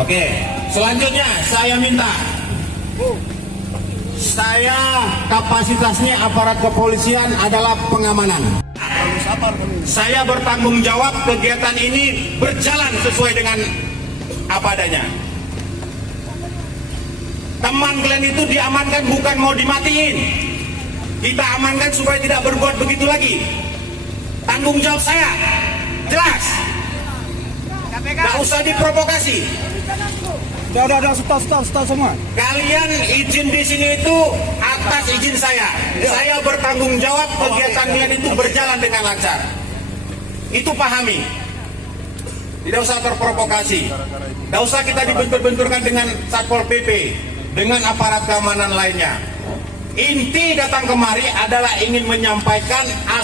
Oke, selanjutnya saya minta, saya kapasitasnya aparat kepolisian adalah pengamanan. Saya bertanggung jawab kegiatan ini berjalan sesuai dengan apa adanya. Teman kalian itu diamankan bukan mau dimatiin. Kita amankan supaya tidak berbuat begitu lagi. Tanggung jawab saya jelas. Gak usah diprovokasi. Udah, stop semua. Kalian izin di sini itu atas izin saya. Saya bertanggung jawab kegiatan kalian itu berjalan dengan lancar. Itu pahami. Tidak usah terprovokasi. Tidak usah kita dibentur-benturkan dengan Satpol PP, dengan aparat keamanan lainnya. Inti datang kemari adalah ingin menyampaikan